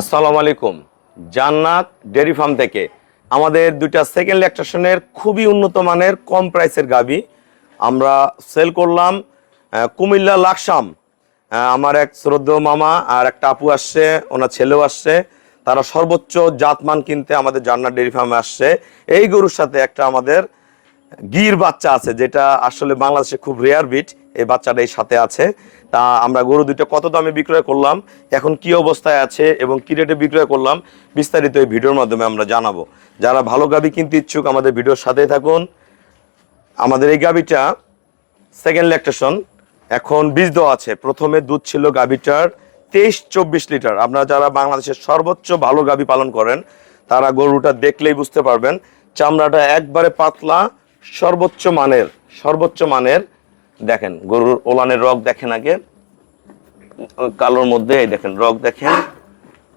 আসসালামু আলাইকুম। জান্নাত ডেয়ারি ফার্ম থেকে আমাদের দুইটা সেকেন্ড ল্যাকটেশনের খুবই উন্নত মানের কম প্রাইসের গাভী আমরা সেল করলাম। কুমিল্লা লাকসাম। আমার এক শ্রদ্ধেয় মামা আর একটা আপু আসছে, ওনার ছেলেও আসছে। তারা সর্বোচ্চ জাতমান কিনতে আমাদের জান্নাত ডেয়ারি ফার্মে আসছে। এই গরুর সাথে একটা আমাদের গির বাচ্চা আছে, যেটা আসলে বাংলাদেশে খুব রেয়ার বিট। এই বাচ্চাটা এই সাথে আছে। তা আমরা গরু দুটো কত দামে বিক্রয় করলাম, এখন কি অবস্থায় আছে এবং কি রেটে বিক্রয় করলাম, বিস্তারিত এই ভিডিওর মাধ্যমে আমরা জানাবো। যারা ভালো গাভী কিনতে ইচ্ছুক আমাদের ভিডিওর সাথেই থাকুন। আমাদের এই গাভীটা সেকেন্ড ল্যাকটেশন, এখন বীজ দেওয়া আছে। প্রথমে দুধ ছিল গাভীটার 23-24 লিটার। আপনারা যারা বাংলাদেশের সর্বোচ্চ ভালো গাভী পালন করেন তারা গরুটা দেখলেই বুঝতে পারবেন। চামড়াটা একবারে পাতলা, সর্বোচ্চ মানের দেখেন। গরুর ওলানের রগ দেখেন, আগে কালোর মধ্যে এই দেখেন রগ দেখেন,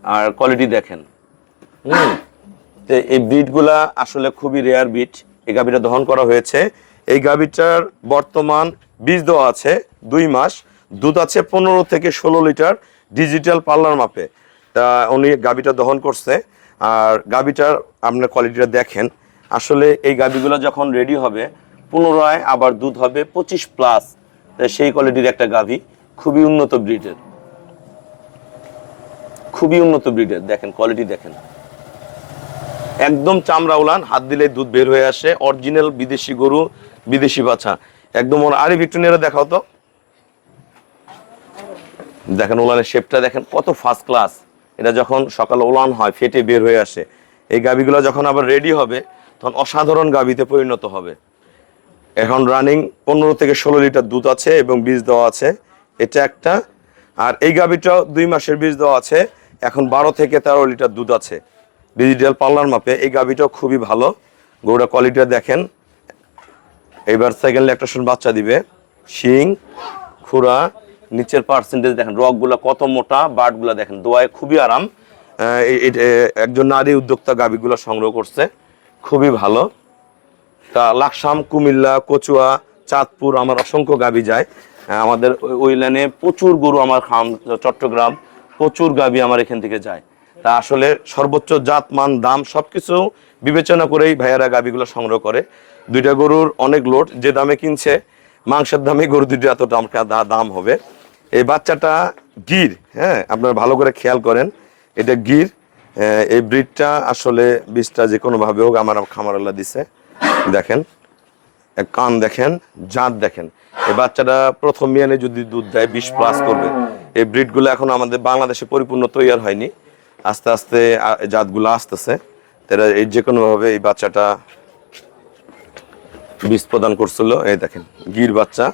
আর কোয়ালিটি দেখেন। তো এই ব্রিডগুলা আসলে খুবই রেয়ার ব্রিড। এই গাভীটা দহন করা হয়েছে। এই গাভীটার বর্তমান বীজ দেওয়া আছে 2 মাস, দুধ আছে 15 থেকে 16 লিটার ডিজিটাল পার্লার মাপে। তা উনি গাভীটা দহন করছে। আর গাভীটার আপনার কোয়ালিটিটা দেখেন। আসলে এই গাভীগুলো যখন রেডি হবে পুনরায় আবার দুধ হবে 25+। সেই কোয়ালিটির একটা গাভী, খুবই উন্নত ব্রিডের দেখেন, কোয়ালিটি দেখেন। একদম চামড়া উলান, হাত দিলে দুধ বের হয়ে আসে। অরিজিনাল বিদেশি গরু, বিদেশি বাচ্চা একদম। ওর আরে ভিক্টোরিয়ারা দেখাও তো, দেখেন উলানের শেপটা দেখেন কত ফার্স্ট ক্লাস। এটা যখন সকালে উলান হয় ফেটে বের হয়ে আসে। এই গাভীগুলো যখন আবার রেডি হবে তখন অসাধারণ গাভীতে পরিণত হবে। এখন রানিং 15 থেকে 16 লিটার দুধ আছে এবং বীজ দেওয়া আছে, এটা একটা। আর এই গাভীটাও 2 মাসের বীজ দেওয়া আছে, এখন 12 থেকে 13 লিটার দুধ আছে ডিজিটাল পার্লার মাপে। এই গাভীটাও খুবই ভালো। গরুটা কোয়ালিটিটা দেখেন। এবার সেকেন্ড ল্যাকটেশন বাচ্চা দিবে। শিং, খুরা, নিচের পার্সেন্টেজ দেখেন, রগগুলা কত মোটা, বাটগুলা দেখেন, দোয়ায় খুবই আরাম। একজন নারী উদ্যোক্তা গাভীগুলো সংগ্রহ করছে, খুবই ভালো। তা লাকসাম, কুমিল্লা, কচুয়া, চাঁদপুর আমার অসংখ্য গাভী যায়। আমাদের ওই লাইনে প্রচুর গরু, আমার খাম চট্টগ্রাম প্রচুর গাভী আমার এখান থেকে যায়। তা আসলে সর্বোচ্চ জাত মান দাম সবকিছু বিবেচনা করেই ভাইয়ারা গাভীগুলো সংগ্রহ করে। দুইটা গরুর অনেক লোড, যে দামে কিনছে মাংসের দামে গরু দুইটা এত দাম হবে। এই বাচ্চাটা গির, হ্যাঁ আপনারা ভালো করে খেয়াল করেন, এটা গির। এই ব্রিডটা আসলে বীজটা যে কোনো ভাবে হোক আমার খামারওয়ালা দিছে। দেখেন কান দেখেন, জাত দেখেন। এই বাচ্চাটা প্রথম বিয়ানে যদি দুধ দেয় 20+ করবে। এই ব্রিডগুলো এখন আমাদের বাংলাদেশে পরিপূর্ণ তৈরি হয়নি, আস্তে আস্তে জাতগুলো আসতেছে। তারা এই যে কোনো ভাবে এই বাচ্চাটা বীজ প্রদান করছিল। এই দেখেন গির বাচ্চা,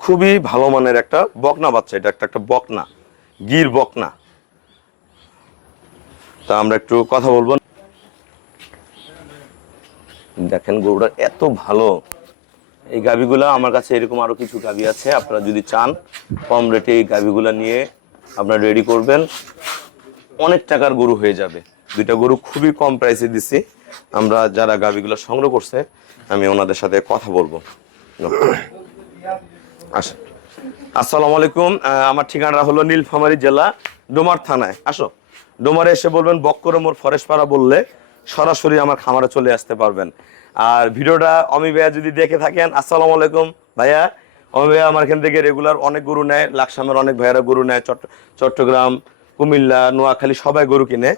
খুবই ভালো মানের একটা বকনা বাচ্চা। এটা একটা বকনা, গির বকনা। তা আমরা একটু কথা বলবো। দেখেন গরুটা এত ভালো। এই গাভীগুলা আমার কাছে এরকম আরো কিছু গাভী আছে, আপনারা যদি চান কম রেটে এই গাভীগুলা নিয়ে আপনারা রেডি করবেন, অনেক টাকার গরু হয়ে যাবে। দুইটা গরু খুবই কম প্রাইসে দিছি আমরা। যারা গাভীগুলো সংগ্রহ করছে আমি ওনাদের সাথে কথা বলবো। আসসালামু আলাইকুম। আমার ঠিকানা হলো নীলফামারী জেলা, ডোমার থানায়। আসো, ডোমারে এসে বলবেন বক্করমোর ফরেশপাড়া বললে সরাসরি আমার খামারে চলে আসতে পারবেন। আর ভিডিওটা অমি ভাইয়া যদি দেখে থাকেন, আসসালামু আলাইকুম ভাইয়া। অমি ভাইয়া আমার এখান থেকে রেগুলার অনেক গরু নেয়, লাকসামের অনেক ভাইয়ারা গরু নেয়, চট্টগ্রাম, কুমিল্লা, নোয়াখালী সবাই গরু কিনে।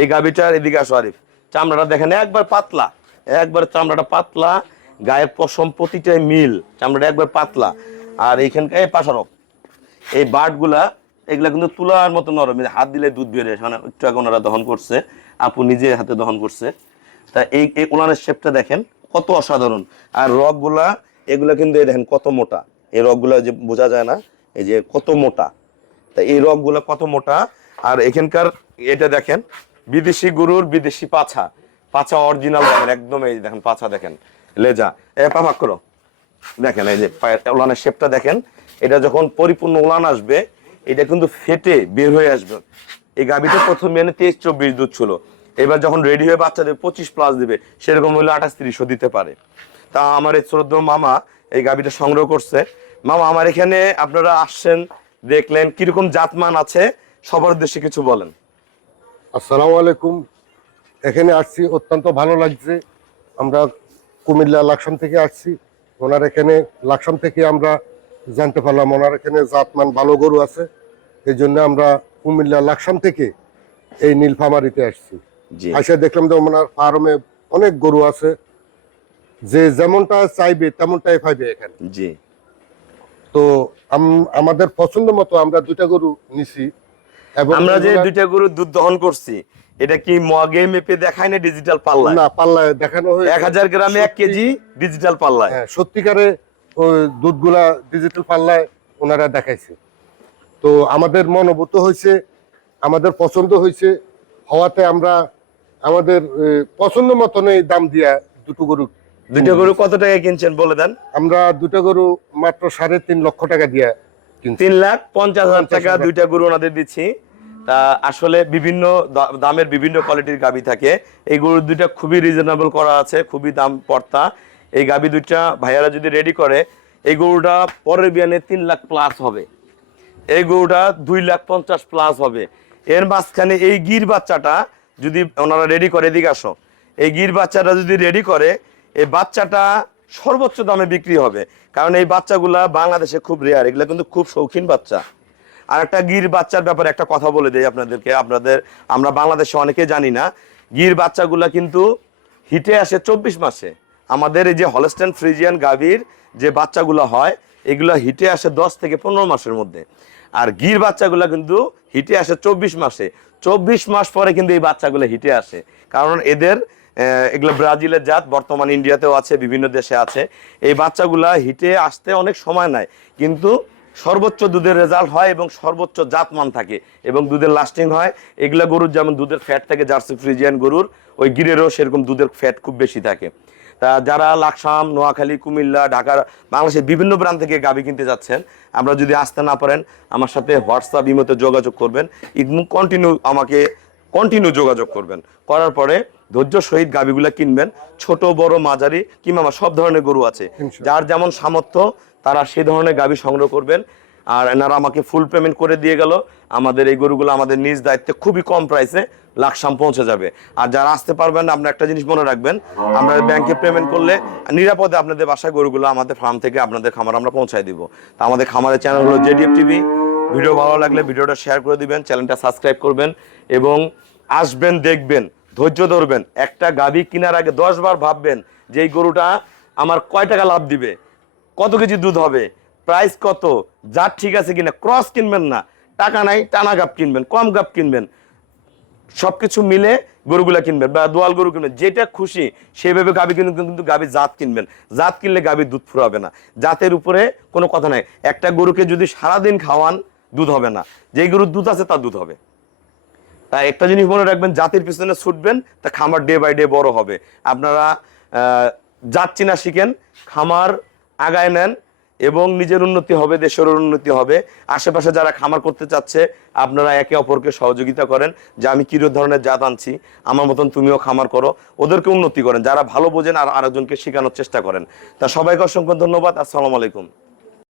এই গাভীটার এদিকে আসো আরিফ, চামড়াটা দেখেন একবার পাতলা, একবার চামড়াটা পাতলা, গায়ের পশম প্রতিটাই মিল, চামড়াটা একবার পাতলা। আর এইখানকার পাশারক এই বাটগুলা, এগুলা কিন্তু তুলার মতো নরম, হাত দিলে দুধ বের হয়। মানে একটু আগে ওনারা দহন করছে, আপু নিজে হাতে দহন করছে। তা এই ওনারের শেপটা দেখেন কত অসাধারণ। আর রগগুলা এগুলা কিন্তু দেখেন কত মোটা, এই রগগুলা যে বোঝা যায় না, এই যে কত মোটা। তা এই রগগুলা কত মোটা। আর এখানকার এটা দেখেন বিদেশি গরুর বিদেশি পাছা, পাছা অরিজিনাল দেখেন একদম। এই দেখেন পাছা দেখেন, লেজা পাক করো দেখেন, এই যে পায়ের ওলানের শেপটা দেখেন। এটা যখন পরিপূর্ণ ওলান আসবে এটা কিন্তু ফেটে বের হয়ে আসবে। এই গাভীটা প্রথম বিয়ানে 23-24 দুধ ছিল, এবার যখন রেডি হয়ে বাচ্চা দেবে 25+ দিবে, সেরকম হলে 28-30 দিতে পারে। তা আমার এই শ্রদ্ধেয় মামা এই গাভীটা সংগ্রহ করছে। মামা আমার এখানে আপনারা আসছেন, দেখলেন কিরকম জাতমান আছে, সবার উদ্দেশ্যে কিছু বলেন। আসসালামু আলাইকুম। এখানে আসছি, অত্যন্ত ভালো লাগছে। আমরা কুমিল্লা লাকসাম থেকে আসছি। ওনার এখানে লাকসাম থেকে আমরা জানতে পারলাম ওনার এখানে জাতমান ভালো গরু আছে। এই জন্য আমরা কুমিল্লা লাকসাম থেকে এই নীলফামারীতে আসছি। জি আসে দেখলাম যে ওনার ফার্মে অনেক গরু আছে, যে যেমনটা চাইবে তেমনটাই পাইবে এখানে। জি। তো আমাদের পছন্দ মতো আমরা 2টা গরু নিছি। এবং আমরা যে এগুলা- 2টা গরুর দুধ দহন করছি, এটা কি মগে মেপে দেখায় না ডিজিটাল পাল্লায়? না, পাল্লায় দেখানো হয়েছে। 1000 গ্রামে 1 কেজি ডিজিটাল পাল্লায়। হ্যাঁ, সত্যিকারে ওই দুধগুলা ডিজিটাল পাল্লায় ওনারা দেখাইছে। তো আমাদের মনোভূত হয়েছে, আমাদের পছন্দ হয়েছে, হওয়াতে আমরা আমাদের পছন্দ মতনই দাম দিয়া 2টো গরু 2টা গরু কত টাকা কিনছেন বলে দেন? আমরা 2টা গরু মাত্র 3.5 লক্ষ টাকা দিয়া কিনছি। 3,50,000 টাকা 2টা গরু ওনাদের দিচ্ছি। তা আসলে বিভিন্ন দামের বিভিন্ন কোয়ালিটির গাবি থাকে। এই গরু 2টা খুবই রিজনেবল করা আছে, খুবই দাম পড়তা। এই গাবি 2টা ভাইয়ারা যদি রেডি করে, এই গরুটা পরের বিয়ানে 3 লাখ প্লাস হবে। এই গরুটা 2,50,000 প্লাস হবে। এর মাঝখানে এই গির বাচ্চাটা যদি ওনারা রেডি করে, এদিকে আসো, এই গির বাচ্চাটা যদি রেডি করে, এই বাচ্চাটা সর্বোচ্চ দামে বিক্রি হবে। কারণ এই বাচ্চাগুলা বাংলাদেশে খুব রেয়ার, এগুলো কিন্তু খুব শৌখিন বাচ্চা। আর একটা গির বাচ্চার ব্যাপারে একটা কথা বলে দেই আপনাদেরকে, আমরা বাংলাদেশে অনেকে জানি না, গির বাচ্চাগুলা কিন্তু হিটে আসে 24 মাসে। আমাদের এই যে হলস্টেইন ফ্রিজিয়ান গাভীর যে বাচ্চাগুলো হয়, এগুলো হিটে আসে 10 থেকে 15 মাসের মধ্যে। আর গির বাচ্চাগুলো কিন্তু হিটে আসে 24 মাসে। 24 মাস পরে কিন্তু এই বাচ্চাগুলো হিটে আসে, কারণ এদের এগুলো ব্রাজিলের জাত, বর্তমান ইন্ডিয়াতেও আছে, বিভিন্ন দেশে আছে। এই বাচ্চাগুলা হিটে আসতে অনেক সময় নেয়, কিন্তু সর্বোচ্চ দুধের রেজাল্ট হয় এবং সর্বোচ্চ জাতমান থাকে এবং দুধের লাস্টিং হয়। এগুলা গরুর যেমন দুধের ফ্যাট থাকে জার্সি ফ্রিজিয়ান গরুর, ওই গিরেরও সেরকম দুধের ফ্যাট খুব বেশি থাকে। তা যারা লাকসাম, নোয়াখালী, কুমিল্লা, ঢাকার, বাংলাদেশের বিভিন্ন প্রান্ত থেকে গাভী কিনতে যাচ্ছেন, আমরা যদি আসতে না পারেন, আমার সাথে হোয়াটসঅ্যাপ, ইমোতে যোগাযোগ করবেন। কন্টিনিউ যোগাযোগ করবেন, করার পরে ধৈর্য সহিত গাভীগুলা কিনবেন। ছোট বড় মাঝারি কিংবা সব ধরনের গরু আছে, যার যেমন সামর্থ্য তারা সেই ধরনের গাভী সংগ্রহ করবেন। আর এনারা আমাকে ফুল পেমেন্ট করে দিয়ে গেল। আমাদের এই গরুগুলো আমাদের নিজ দায়িত্বে খুবই কম প্রাইসে লাকসাম পৌঁছে যাবে। আর যারা আসতে পারবেন না, আপনার একটা জিনিস মনে রাখবেন, আমরা ব্যাংকে পেমেন্ট করলে নিরাপদে আপনাদের বাসায় গরুগুলো আমাদের ফার্ম থেকে আপনাদের খামার আমরা পৌঁছায় দিব। তা আমাদের খামারের চ্যানেল হলো জেডিএফ টিভি। ভিডিও ভালো লাগলে ভিডিওটা শেয়ার করে দিবেন, চ্যানেলটা সাবস্ক্রাইব করবেন এবং আসবেন, দেখবেন, ধৈর্য ধরবেন। একটা গাভী কেনার আগে 10 বার ভাববেন যে এই গরুটা আমার কয় টাকা লাভ দিবে, কত কেজি দুধ হবে, প্রাইস কত, জাত ঠিক আছে কিনা। ক্রস কিনবেন না, টাকা নাই টানা গাপ কিনবেন, কম গাপ কিনবেন, সবকিছু মিলে গরুগুলা কিনবেন বা দোয়াল গরু কিনবেন, যেটা খুশি সেভাবে গাভী কিনবেন। কিন্তু গাভী জাত কিনবেন, জাত কিনলে গাভীর দুধ ফুরাবে না। জাতের উপরে কোনো কথা নাই। একটা গরুকে যদি সারাদিন খাওয়ান, দুধ হবে না। যেই গরুর দুধ আছে তার দুধ হবে। তাই একটা জিনিস মনে রাখবেন, জাতির পিছনে ছুটবেন, তা খামার ডে বাই ডে বড় হবে। আপনারা জাত চিনা শিখেন, খামার আগায় নেন এবং নিজের উন্নতি হবে, দেশের উন্নতি হবে। আশেপাশে যারা খামার করতে চাচ্ছে, আপনারা একে অপরকে সহযোগিতা করেন, যে আমি কি ধরনের জাত আনছি, আমার মতন তুমিও খামার করো, ওদেরকে উন্নতি করেন। যারা ভালো বোঝেন আর আরেকজনকে শেখানোর চেষ্টা করেন। তা সবাইকে অসংখ্য ধন্যবাদ। আসসালামু আলাইকুম।